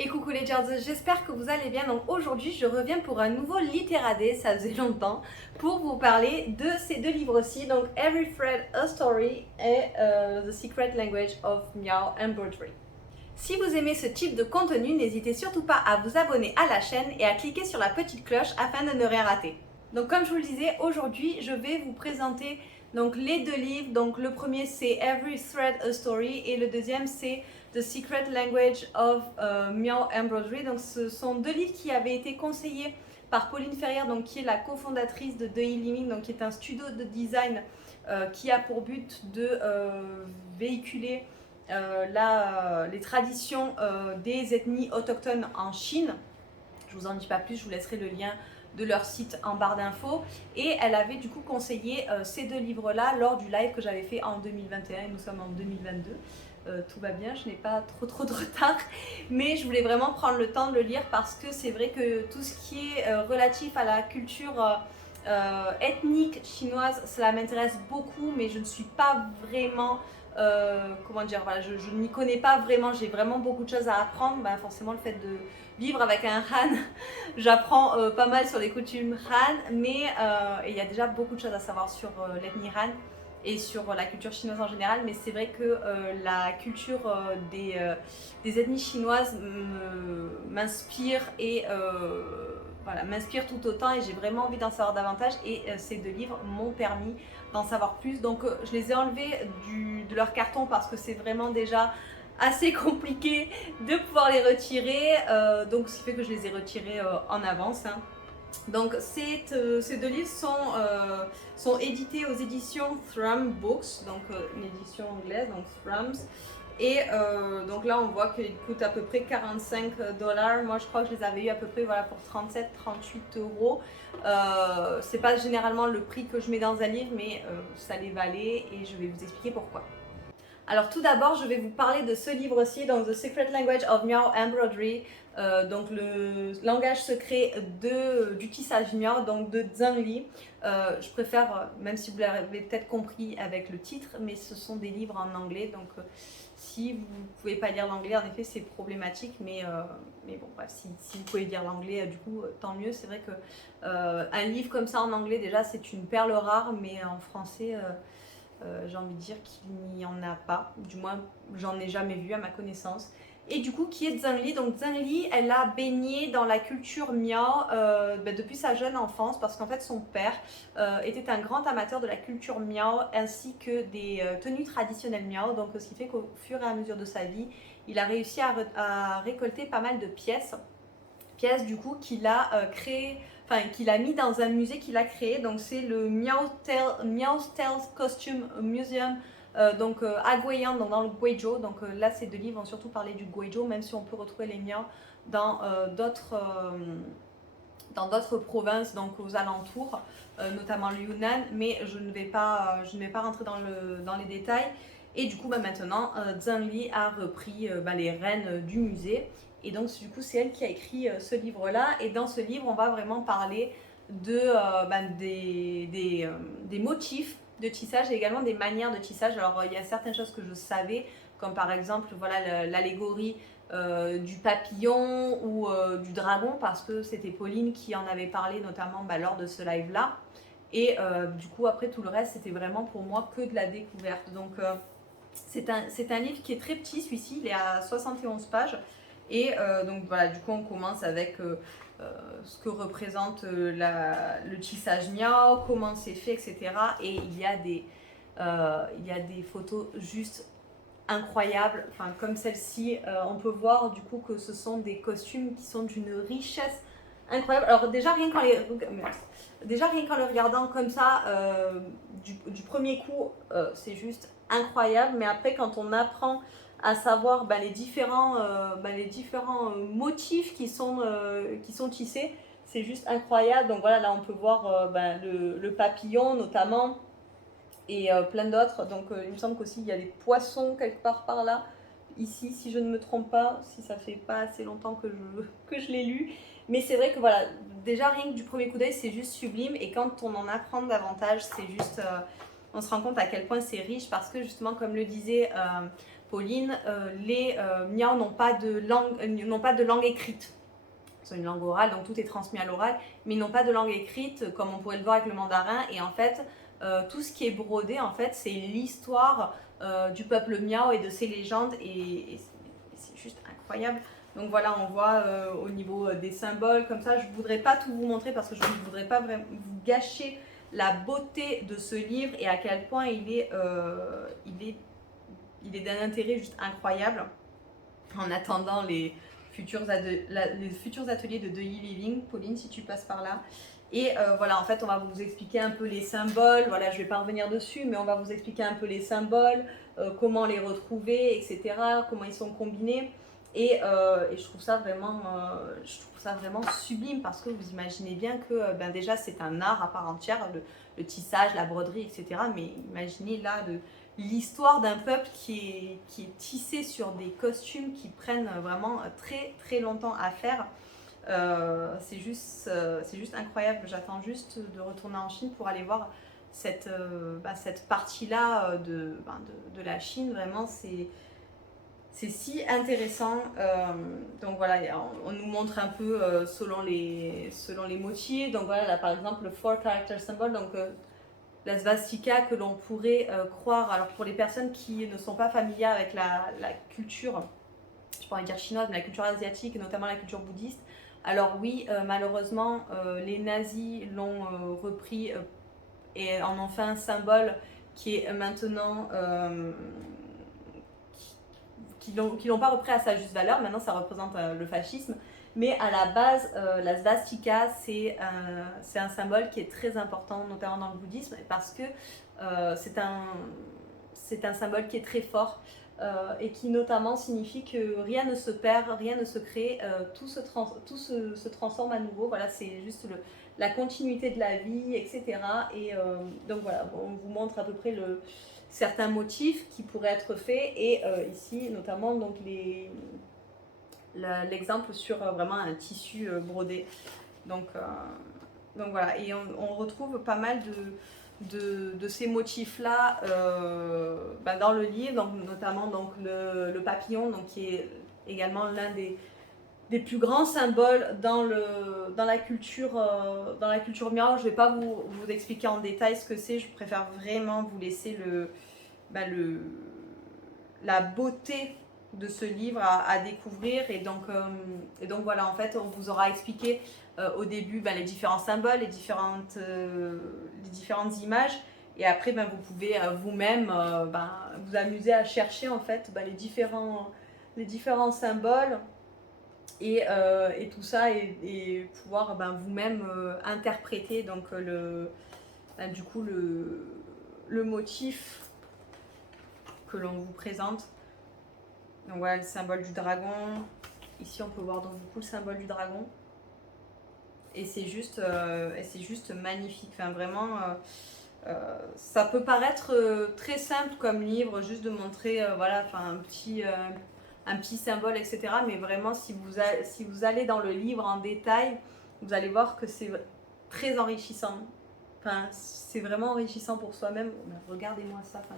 Et coucou les Jards, j'espère que vous allez bien. Donc aujourd'hui, je reviens pour un nouveau Littéradé, ça faisait longtemps, pour vous parler de ces deux livres-ci, donc Every Thread a Story et The Secret Language of Meow Embroidery. Si vous aimez ce type de contenu, n'hésitez surtout pas à vous abonner à la chaîne et à cliquer sur la petite cloche afin de ne rien rater. Donc comme je vous le disais, aujourd'hui, je vais vous présenter donc les deux livres. Donc le premier c'est Every Thread a Story et le deuxième c'est The Secret Language of Meow Embroidery. Donc ce sont deux livres qui avaient été conseillés par Pauline Ferrière, donc qui est la cofondatrice de The Living, donc qui est un studio de design qui a pour but de véhiculer les traditions des ethnies autochtones en Chine. Je vous en dis pas plus, je vous laisserai le lien de leur site en barre d'infos. Et elle avait du coup conseillé ces deux livres-là lors du live que j'avais fait en 2021 et nous sommes en 2022. Tout va bien, je n'ai pas trop de retard, mais je voulais vraiment prendre le temps de le lire parce que c'est vrai que tout ce qui est relatif à la culture ethnique chinoise, cela m'intéresse beaucoup, mais je ne suis pas vraiment comment dire, voilà, je n'y connais pas vraiment, j'ai vraiment beaucoup de choses à apprendre. Ben, forcément le fait de vivre avec un Han, j'apprends pas mal sur les coutumes Han, mais il y a déjà beaucoup de choses à savoir sur l'ethnie Han et sur la culture chinoise en général, mais c'est vrai que la culture des ethnies chinoises m'inspire et voilà, m'inspire tout autant et j'ai vraiment envie d'en savoir davantage et ces deux livres m'ont permis d'en savoir plus. Donc je les ai enlevés de leur carton parce que c'est vraiment déjà assez compliqué de pouvoir les retirer, donc ce qui fait que je les ai retirés en avance, hein. Donc ces deux livres sont édités aux éditions Thrum Books, donc une édition anglaise, donc Thrums. Et donc là on voit qu'ils coûtent à peu près 45 $. Moi je crois que je les avais eu à peu près voilà, pour 37-38 euros. C'est pas généralement le prix que je mets dans un livre, mais ça les valait et je vais vous expliquer pourquoi. Alors tout d'abord, je vais vous parler de ce livre-ci, donc The Secret Language of Meow Embroidery, donc le langage secret du tissage miao, donc de Zhang Li. Je préfère, même si vous l'avez peut-être compris avec le titre, mais ce sont des livres en anglais, donc si vous ne pouvez pas lire l'anglais, en effet c'est problématique, mais bon, bref, si vous pouvez lire l'anglais, du coup, tant mieux. C'est vrai que un livre comme ça en anglais, déjà c'est une perle rare, mais en français... j'ai envie de dire qu'il n'y en a pas, du moins j'en ai jamais vu à ma connaissance. Et du coup, qui est Zhang Li? Donc Zhang Li, elle a baigné dans la culture miao depuis sa jeune enfance parce qu'en fait son père était un grand amateur de la culture miao ainsi que des tenues traditionnelles miao. Donc ce qui fait qu'au fur et à mesure de sa vie, il a réussi à récolter pas mal de pièces du coup qu'il a créé, enfin qu'il a mis dans un musée qu'il a créé. Donc c'est le Meow Tales Costume Museum, à Guiyang, donc dans le Guizhou. Donc là ces deux livres vont surtout parler du Guizhou, même si on peut retrouver les miao dans d'autres provinces, donc aux alentours, notamment le Yunnan, mais je ne vais pas rentrer dans les détails. Et du coup, maintenant, Zhang Li a repris les rênes du musée. Et donc, du coup, c'est elle qui a écrit ce livre-là. Et dans ce livre, on va vraiment parler des motifs de tissage et également des manières de tissage. Alors, il y a certaines choses que je savais, comme par exemple, voilà, l'allégorie du papillon ou du dragon, parce que c'était Pauline qui en avait parlé notamment lors de ce live là. Et du coup après tout le reste c'était vraiment pour moi que de la découverte. Donc c'est un livre qui est très petit, celui-ci, il est à 71 pages. Et donc voilà, du coup on commence avec ce que représente le tissage miao, comment c'est fait, etc. Et il y a des photos juste incroyables, enfin comme celle-ci. On peut voir du coup que ce sont des costumes qui sont d'une richesse incroyable. Alors déjà rien qu'en le regardant comme ça, du premier coup, c'est juste incroyable. Mais après quand on apprend à savoir les différents motifs qui sont tissés, c'est juste incroyable. Donc voilà, là on peut voir le papillon notamment et plein d'autres. Donc il me semble qu'aussi il y a des poissons quelque part par là, ici si je ne me trompe pas, si ça fait pas assez longtemps que je l'ai lu. Mais c'est vrai que voilà, déjà rien que du premier coup d'œil c'est juste sublime, et quand on en apprend davantage c'est juste... on se rend compte à quel point c'est riche parce que justement comme le disait Pauline, les Miao n'ont pas de langue écrite. Ils ont une langue orale, donc tout est transmis à l'oral, mais ils n'ont pas de langue écrite, comme on pourrait le voir avec le mandarin. Et en fait, tout ce qui est brodé, en fait, c'est l'histoire du peuple Miao et de ses légendes, et c'est juste incroyable. Donc voilà, on voit au niveau des symboles, comme ça. Je ne voudrais pas tout vous montrer parce que je ne voudrais pas vraiment vous gâcher la beauté de ce livre et à quel point il est d'un intérêt juste incroyable. En attendant les futurs ateliers de Yi Living, Pauline, si tu passes par là. Et voilà, en fait, on va vous expliquer un peu les symboles. Voilà, je ne vais pas revenir dessus, mais on va vous expliquer un peu les symboles, comment les retrouver, etc., comment ils sont combinés. Et je trouve ça vraiment sublime parce que vous imaginez bien que déjà c'est un art à part entière, le tissage, la broderie, etc. Mais imaginez là l'histoire d'un peuple qui est tissé sur des costumes qui prennent vraiment très très longtemps à faire. C'est juste incroyable. J'attends juste de retourner en Chine pour aller voir cette partie-là de la Chine. Vraiment, c'est si intéressant. Donc voilà, on nous montre un peu selon les motifs. Donc voilà, là par exemple le Four Character Symbol, donc la svastika que l'on pourrait croire. Alors pour les personnes qui ne sont pas familières avec la culture, je pourrais dire chinoise, mais la culture asiatique, notamment la culture bouddhiste. Alors oui, malheureusement, les nazis l'ont repris et en ont fait un symbole qui est maintenant... qui l'ont pas repris à sa juste valeur. Maintenant, ça représente le fascisme. Mais à la base, la svastika, c'est un symbole qui est très important, notamment dans le bouddhisme, parce que c'est un symbole qui est très fort et qui notamment signifie que rien ne se perd, rien ne se crée, tout se transforme à nouveau. Voilà, c'est juste la continuité de la vie, etc. Et donc voilà, on vous montre à peu près certains motifs qui pourraient être faits et ici notamment donc l'exemple sur vraiment un tissu brodé. Donc voilà, et on retrouve pas mal de ces motifs-là dans le livre, donc, notamment donc, le papillon, donc, qui est également l'un des plus grands symboles dans la culture Miao. Je ne vais pas vous expliquer en détail ce que c'est, je préfère vraiment vous laisser la beauté de ce livre à découvrir. Et donc voilà, en fait, on vous aura expliqué au début les différents symboles, les différentes images. Et après, vous pouvez vous-même vous amuser à chercher en fait les différents symboles et tout ça et pouvoir vous-même interpréter donc du coup le motif que l'on vous présente. Donc voilà le symbole du dragon. Ici on peut voir donc beaucoup le symbole du dragon. Et c'est juste magnifique. Enfin vraiment, ça peut paraître très simple comme livre, juste de montrer un petit symbole, etc. Mais vraiment, si vous allez dans le livre en détail, vous allez voir que c'est très enrichissant. Enfin, c'est vraiment enrichissant pour soi-même. Regardez-moi ça. Enfin,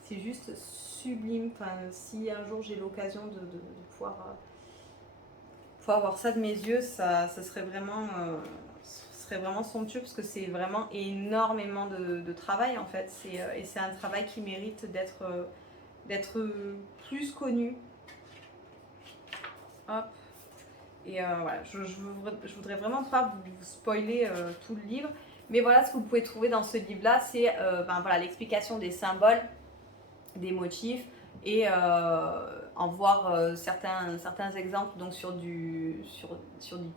c'est juste sublime. Enfin, si un jour j'ai l'occasion de pouvoir voir ça de mes yeux, ça serait vraiment somptueux parce que c'est vraiment énormément de travail en fait. Et c'est un travail qui mérite d'être plus connu. Hop. Et voilà, je voudrais vraiment pas vous spoiler tout le livre. Mais voilà ce que vous pouvez trouver dans ce livre-là, c'est l'explication des symboles, des motifs et en voir certains exemples donc sur du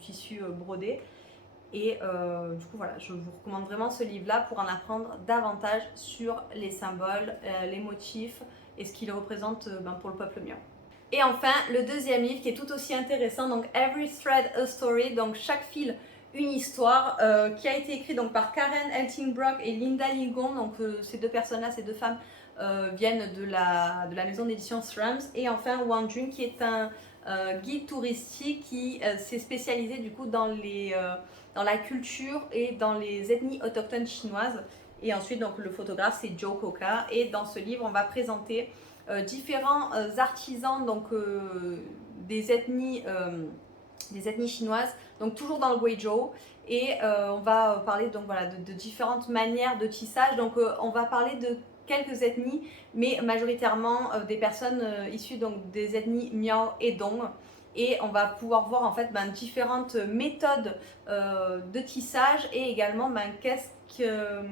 tissu brodé. Et du coup voilà, je vous recommande vraiment ce livre-là pour en apprendre davantage sur les symboles, les motifs et ce qu'ils représentent pour le peuple Miao. Et enfin, le deuxième livre qui est tout aussi intéressant, donc Every Thread a Story, donc chaque fil une histoire, qui a été écrit donc par Karen Eltingbrock et Linda Ligon. Donc ces deux personnes-là, ces deux femmes viennent de la maison d'édition Thrums. Et enfin Wang Jun qui est un guide touristique qui s'est spécialisé du coup dans la culture et dans les ethnies autochtones chinoises. Et ensuite donc le photographe c'est Joe Coca. Et dans ce livre on va présenter différents artisans donc, des ethnies chinoises, donc toujours dans le Guizhou. Et on va parler donc, voilà, de différentes manières de tissage. Donc on va parler de quelques ethnies, mais majoritairement des personnes issues donc, des ethnies Miao et Dong. Et on va pouvoir voir en fait différentes méthodes de tissage et également qu'est-ce que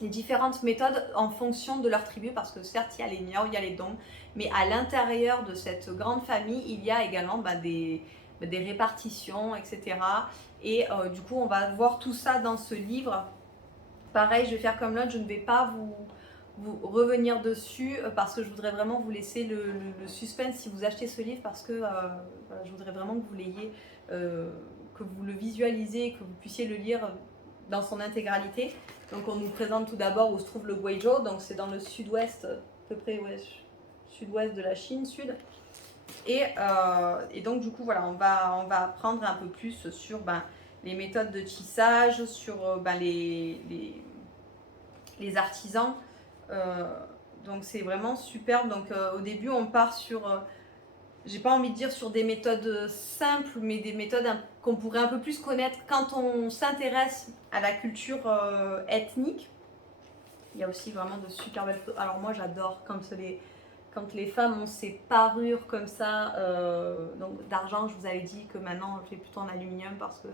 les différentes méthodes en fonction de leur tribu, parce que certes il y a les Miao, il y a les Dong, mais à l'intérieur de cette grande famille il y a également des répartitions, etc. Et du coup on va voir tout ça dans ce livre. Pareil, je vais faire comme l'autre, je ne vais pas vous revenir dessus parce que je voudrais vraiment vous laisser le suspense si vous achetez ce livre, parce que voilà, je voudrais vraiment que vous l'ayez, que vous le visualisez, que vous puissiez le lire dans son intégralité. Donc on nous présente tout d'abord où se trouve le Guizhou, donc c'est dans le sud-ouest, à peu près ouais, sud-ouest de la Chine, sud. Et donc du coup voilà, on va apprendre un peu plus sur les méthodes de tissage, sur les artisans. Donc c'est vraiment superbe. Donc au début on part sur, j'ai pas envie de dire sur des méthodes simples, mais des méthodes qu'on pourrait un peu plus connaître quand on s'intéresse à la culture ethnique. Il y a aussi vraiment de super belles photos. Alors moi j'adore quand les femmes ont ces parures comme ça, donc d'argent. Je vous avais dit que maintenant on fait plutôt en aluminium parce que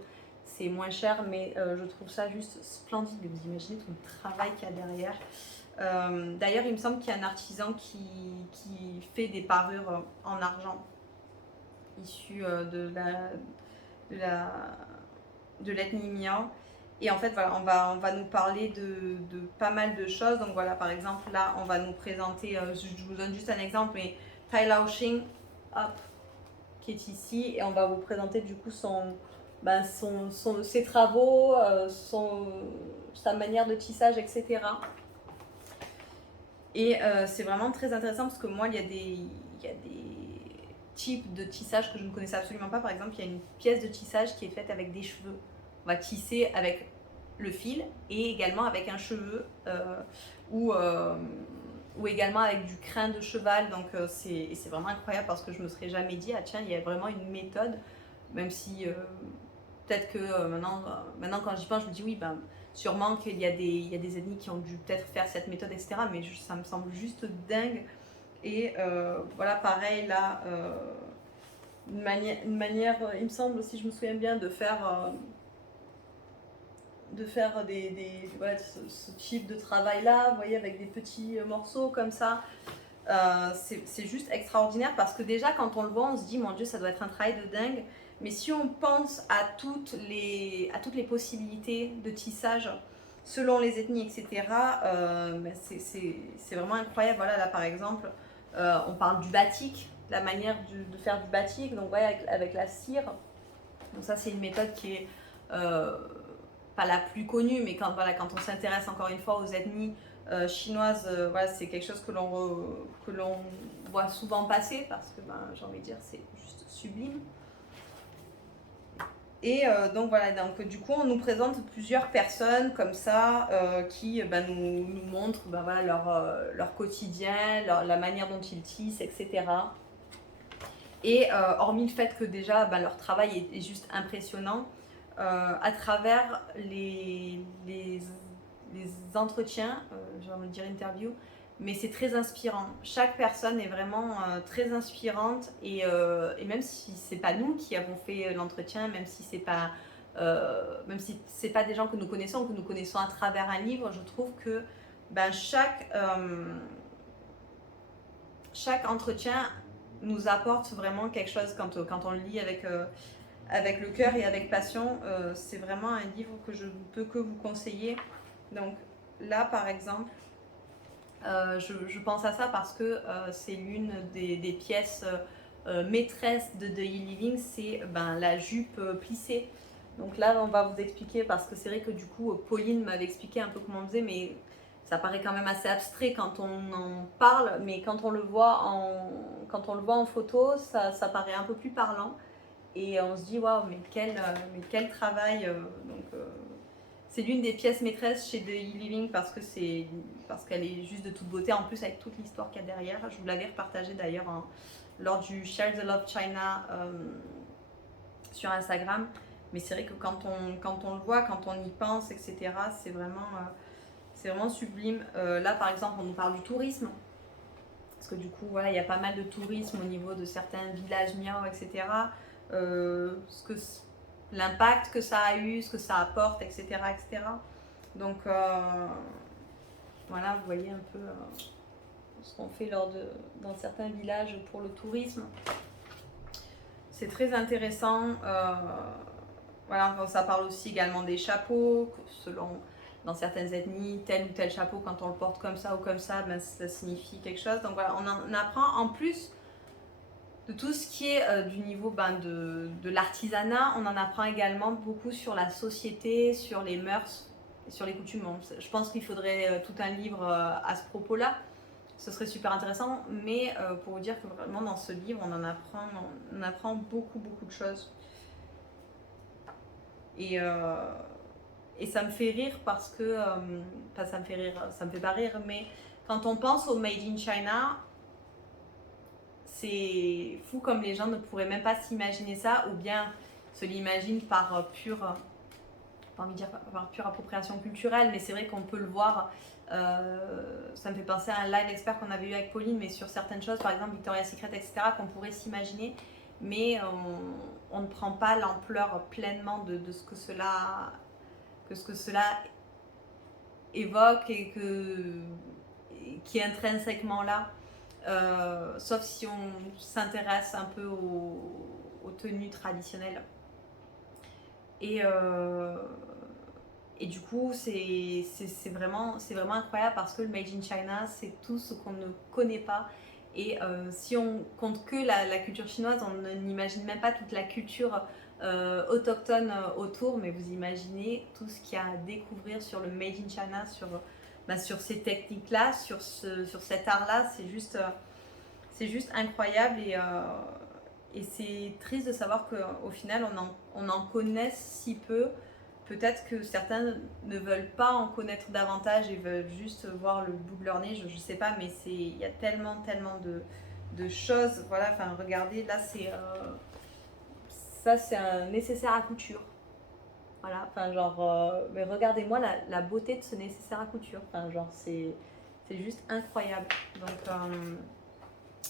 c'est moins cher, mais je trouve ça juste splendide. Vous imaginez tout le travail qu'il y a derrière. D'ailleurs, il me semble qu'il y a un artisan qui fait des parures en argent issues de l'ethnie Miao. Et en fait, voilà, on va nous parler de pas mal de choses. Donc voilà, par exemple, là, on va nous présenter, je vous donne juste un exemple, mais Tai Laoxing, hop, qui est ici, et on va vous présenter du coup ses travaux, sa manière de tissage, etc. Et c'est vraiment très intéressant parce que moi, il y a des types de tissage que je ne connaissais absolument pas. Par exemple, il y a une pièce de tissage qui est faite avec des cheveux. On va tisser avec le fil et également avec un cheveu ou également avec du crin de cheval. Donc c'est vraiment incroyable parce que je me serais jamais dit, ah tiens, il y a vraiment une méthode, même si peut-être que maintenant quand j'y pense, je me dis oui, sûrement qu'il y a des ethnies qui ont dû peut-être faire cette méthode, etc. Mais ça me semble juste dingue. Et voilà, pareil, là, une manière, il me semble, si je me souviens bien, de faire voilà, ce type de travail-là, vous voyez, avec des petits morceaux comme ça. C'est juste extraordinaire parce que déjà, quand on le voit, on se dit, mon Dieu, ça doit être un travail de dingue. Mais si on pense à toutes les possibilités de tissage selon les ethnies, etc., c'est vraiment incroyable. Voilà, là, par exemple, on parle du batik, la manière de faire du batik, donc ouais, avec la cire. Donc ça, c'est une méthode qui est pas la plus connue, mais quand on s'intéresse encore une fois aux ethnies chinoises, voilà, c'est quelque chose que l'on voit souvent passer parce que j'ai envie de dire c'est juste sublime. Et donc voilà, donc du coup on nous présente plusieurs personnes comme ça qui nous montrent voilà, leur quotidien, la manière dont ils tissent, etc. Et hormis le fait que déjà leur travail est juste impressionnant, à travers les entretiens, j'ai envie de dire interview, mais c'est très inspirant. Chaque personne est vraiment très inspirante et même si c'est pas nous qui avons fait l'entretien, même si c'est pas des gens que nous connaissons à travers un livre, je trouve que chaque entretien nous apporte vraiment quelque chose quand on le lit avec le cœur et avec passion. C'est vraiment un livre que je ne peux que vous conseiller. Donc là par exemple, je pense à ça parce que c'est l'une des pièces maîtresses de The E-Living, c'est la jupe plissée. Donc là on va vous expliquer parce que c'est vrai que du coup Pauline m'avait expliqué un peu comment on faisait, mais ça paraît quand même assez abstrait quand on en parle, mais quand on le voit en photo, ça paraît un peu plus parlant. Et on se dit waouh, mais quel travail. Donc c'est l'une des pièces maîtresses chez The E-Living parce qu'elle est juste de toute beauté, en plus avec toute l'histoire qu'il y a derrière. Je vous l'avais repartagé d'ailleurs lors du Share the Love China sur Instagram. Mais c'est vrai que quand on le voit, quand on y pense, etc., c'est vraiment sublime. Là, par exemple, on nous parle du tourisme. Parce que du coup, voilà, il y a pas mal de tourisme au niveau de certains villages miao, etc. L'impact que ça a eu, ce que ça apporte, etc. etc. Donc, voilà, vous voyez un peu ce qu'on fait dans certains villages pour le tourisme. C'est très intéressant. Voilà, ça parle aussi également des chapeaux, dans certaines ethnies, tel ou tel chapeau, quand on le porte comme ça ou comme ça, ben, ça signifie quelque chose. Donc voilà, on en apprend en plus de tout ce qui est du niveau de l'artisanat, on en apprend également beaucoup sur la société, sur les mœurs et sur les coutumes. Je pense qu'il faudrait tout un livre à ce propos-là. Ce serait super intéressant, mais pour vous dire que vraiment dans ce livre, on apprend beaucoup, beaucoup de choses. Et ça me fait rire parce que, enfin ça me fait rire, ça me fait pas rire, mais quand on pense au Made in China, c'est fou comme les gens ne pourraient même pas s'imaginer ça, ou bien se l'imaginent par pure appropriation culturelle, mais c'est vrai qu'on peut le voir. Ça me fait penser à un live expert qu'on avait eu avec Pauline, mais sur certaines choses, par exemple Victoria's Secret, etc., qu'on pourrait s'imaginer, mais on ne prend pas l'ampleur pleinement de ce que cela évoque et qui est intrinsèquement là. Sauf si on s'intéresse un peu aux tenues traditionnelles. Et du coup, c'est vraiment incroyable parce que le Made in China, c'est tout ce qu'on ne connaît pas. Et si on compte que la culture chinoise, on n'imagine même pas toute la culture autochtone autour, mais vous imaginez tout ce qu'il y a à découvrir sur le Made in China, sur ces techniques-là, sur cet art-là, c'est juste incroyable et c'est triste de savoir qu'au final on en connaisse si peu. Peut-être que certains ne veulent pas en connaître davantage et veulent juste voir le bout de leur nez, je sais pas, mais il y a tellement de choses. Voilà, enfin regardez, là ça c'est un nécessaire à couture. Voilà, enfin genre, mais regardez-moi la beauté de ce nécessaire à couture. Enfin genre c'est juste incroyable. Donc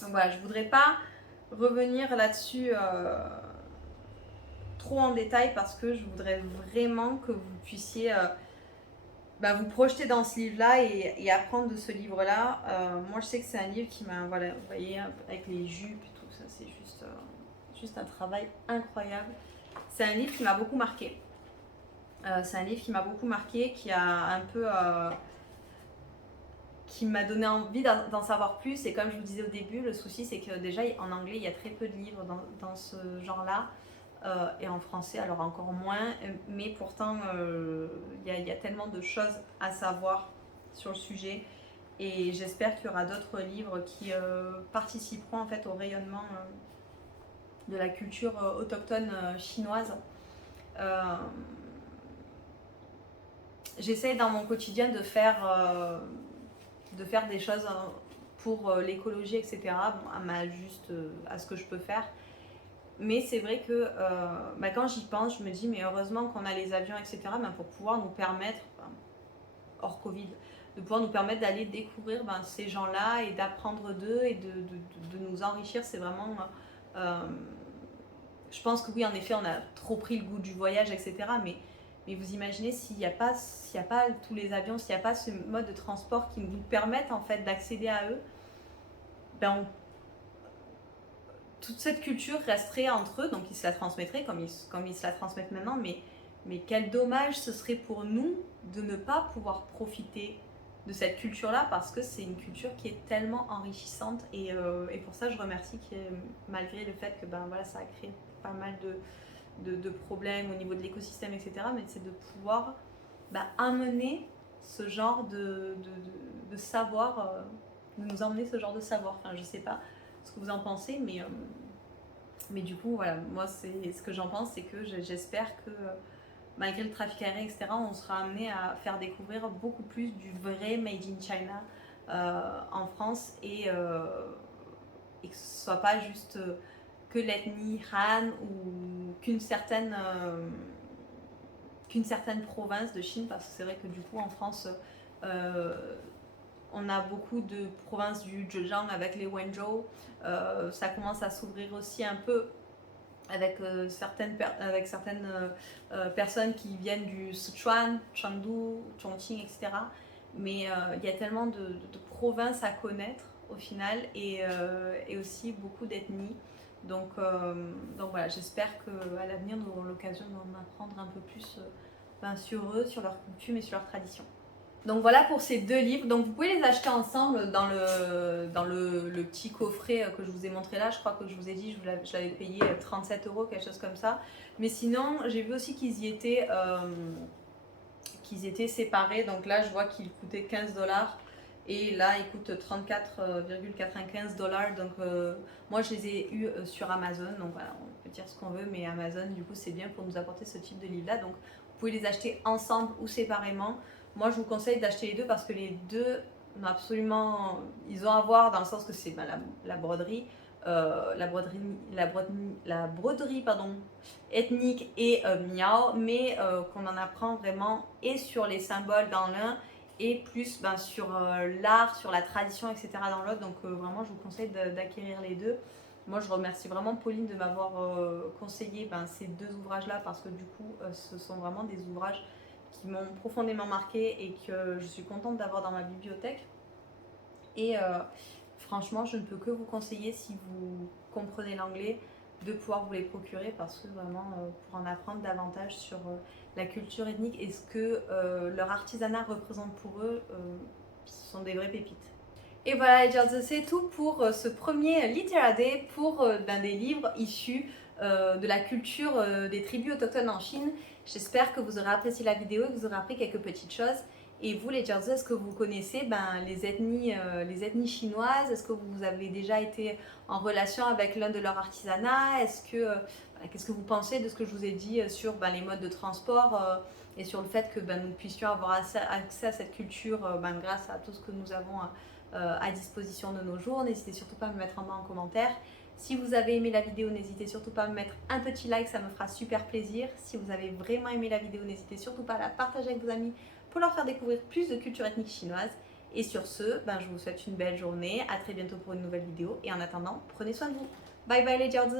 voilà, je voudrais pas revenir là-dessus trop en détail parce que je voudrais vraiment que vous puissiez vous projeter dans ce livre-là et apprendre de ce livre-là. Moi, je sais que c'est un livre qui m'a, voilà, vous voyez, avec les jupes et tout ça, c'est juste un travail incroyable. C'est un livre qui m'a beaucoup marqué. Qui a un peu... qui m'a donné envie d'en savoir plus. Et comme je vous disais au début, le souci, c'est que déjà, en anglais, il y a très peu de livres dans ce genre-là. Et en français, alors encore moins. Mais pourtant, il y a tellement de choses à savoir sur le sujet. Et j'espère qu'il y aura d'autres livres qui participeront en fait au rayonnement de la culture autochtone chinoise. J'essaie dans mon quotidien de faire des choses pour l'écologie, etc. Bon, à ce que je peux faire. Mais c'est vrai que quand j'y pense, je me dis, mais heureusement qu'on a les avions, etc. Pour pouvoir nous permettre, hors Covid, de pouvoir nous permettre d'aller découvrir ces gens-là et d'apprendre d'eux et de nous enrichir. C'est vraiment... je pense que oui, en effet, on a trop pris le goût du voyage, etc. Mais vous imaginez s'il n'y a pas tous les avions, s'il n'y a pas ce mode de transport qui nous permettent en fait d'accéder à eux, toute cette culture resterait entre eux, donc ils se la transmettraient comme ils se la transmettent maintenant, mais quel dommage ce serait pour nous de ne pas pouvoir profiter de cette culture-là parce que c'est une culture qui est tellement enrichissante et pour ça je remercie malgré le fait que ça a créé pas mal de problèmes au niveau de l'écosystème, etc. Mais c'est de pouvoir amener ce genre de savoir, de nous emmener ce genre de savoir. Enfin, je sais pas ce que vous en pensez, mais du coup, voilà, moi, ce que j'en pense, c'est que j'espère que malgré le trafic aérien, etc., on sera amené à faire découvrir beaucoup plus du vrai Made in China en France et que ce soit pas juste que l'ethnie Han ou qu'une certaine province de Chine, parce que c'est vrai que du coup en France on a beaucoup de provinces du Zhejiang avec les Wenzhou. Ça commence à s'ouvrir aussi un peu avec certaines personnes qui viennent du Sichuan, Chengdu, Chongqing, etc. Mais il y a tellement de provinces à connaître au final et aussi beaucoup d'ethnies. Donc voilà, j'espère qu'à l'avenir, nous aurons l'occasion d'en apprendre un peu plus sur eux, sur leurs coutumes et sur leurs traditions. Donc voilà pour ces deux livres. Donc vous pouvez les acheter ensemble dans le petit coffret que je vous ai montré là. Je crois que je vous ai dit, je l'avais payé 37 €, quelque chose comme ça. Mais sinon, j'ai vu aussi qu'ils étaient séparés. Donc là, je vois qu'ils coûtaient 15 $. Et là, ils coûtent 34,95 $. Donc moi, je les ai eus sur Amazon. Donc voilà, on peut dire ce qu'on veut. Mais Amazon, du coup, c'est bien pour nous apporter ce type de livre-là. Donc vous pouvez les acheter ensemble ou séparément. Moi, je vous conseille d'acheter les deux parce que les deux ont absolument, ils ont à voir dans le sens que c'est la broderie, la broderie pardon, ethnique et miao, mais qu'on en apprend vraiment et sur les symboles dans l'un et plus sur l'art, sur la tradition, etc. dans l'autre. Donc vraiment, je vous conseille d'acquérir les deux. Moi, je remercie vraiment Pauline de m'avoir conseillé ces deux ouvrages-là parce que du coup, ce sont vraiment des ouvrages qui m'ont profondément marqué et que je suis contente d'avoir dans ma bibliothèque. Et franchement, je ne peux que vous conseiller, si vous comprenez l'anglais, de pouvoir vous les procurer parce que vraiment, pour en apprendre davantage sur la culture ethnique et ce que leur artisanat représente pour eux, ce sont des vraies pépites. Et voilà les Girls, c'est tout pour ce premier Litera Day pour des livres issus de la culture des tribus autochtones en Chine. J'espère que vous aurez apprécié la vidéo et que vous aurez appris quelques petites choses. Et vous les Girls, est-ce que vous connaissez les ethnies chinoises? Est-ce que vous avez déjà été en relation avec l'un de leurs artisanats? Qu'est-ce que vous pensez de ce que je vous ai dit sur les modes de transport et sur le fait que nous puissions avoir accès à cette culture grâce à tout ce que nous avons à disposition de nos jours. N'hésitez surtout pas à me mettre en bas en commentaire. Si vous avez aimé la vidéo, n'hésitez surtout pas à me mettre un petit like, ça me fera super plaisir. Si vous avez vraiment aimé la vidéo, n'hésitez surtout pas à la partager avec vos amis pour leur faire découvrir plus de culture ethnique chinoise. Et sur ce, je vous souhaite une belle journée, à très bientôt pour une nouvelle vidéo et en attendant, prenez soin de vous. Bye bye les Jiaozi.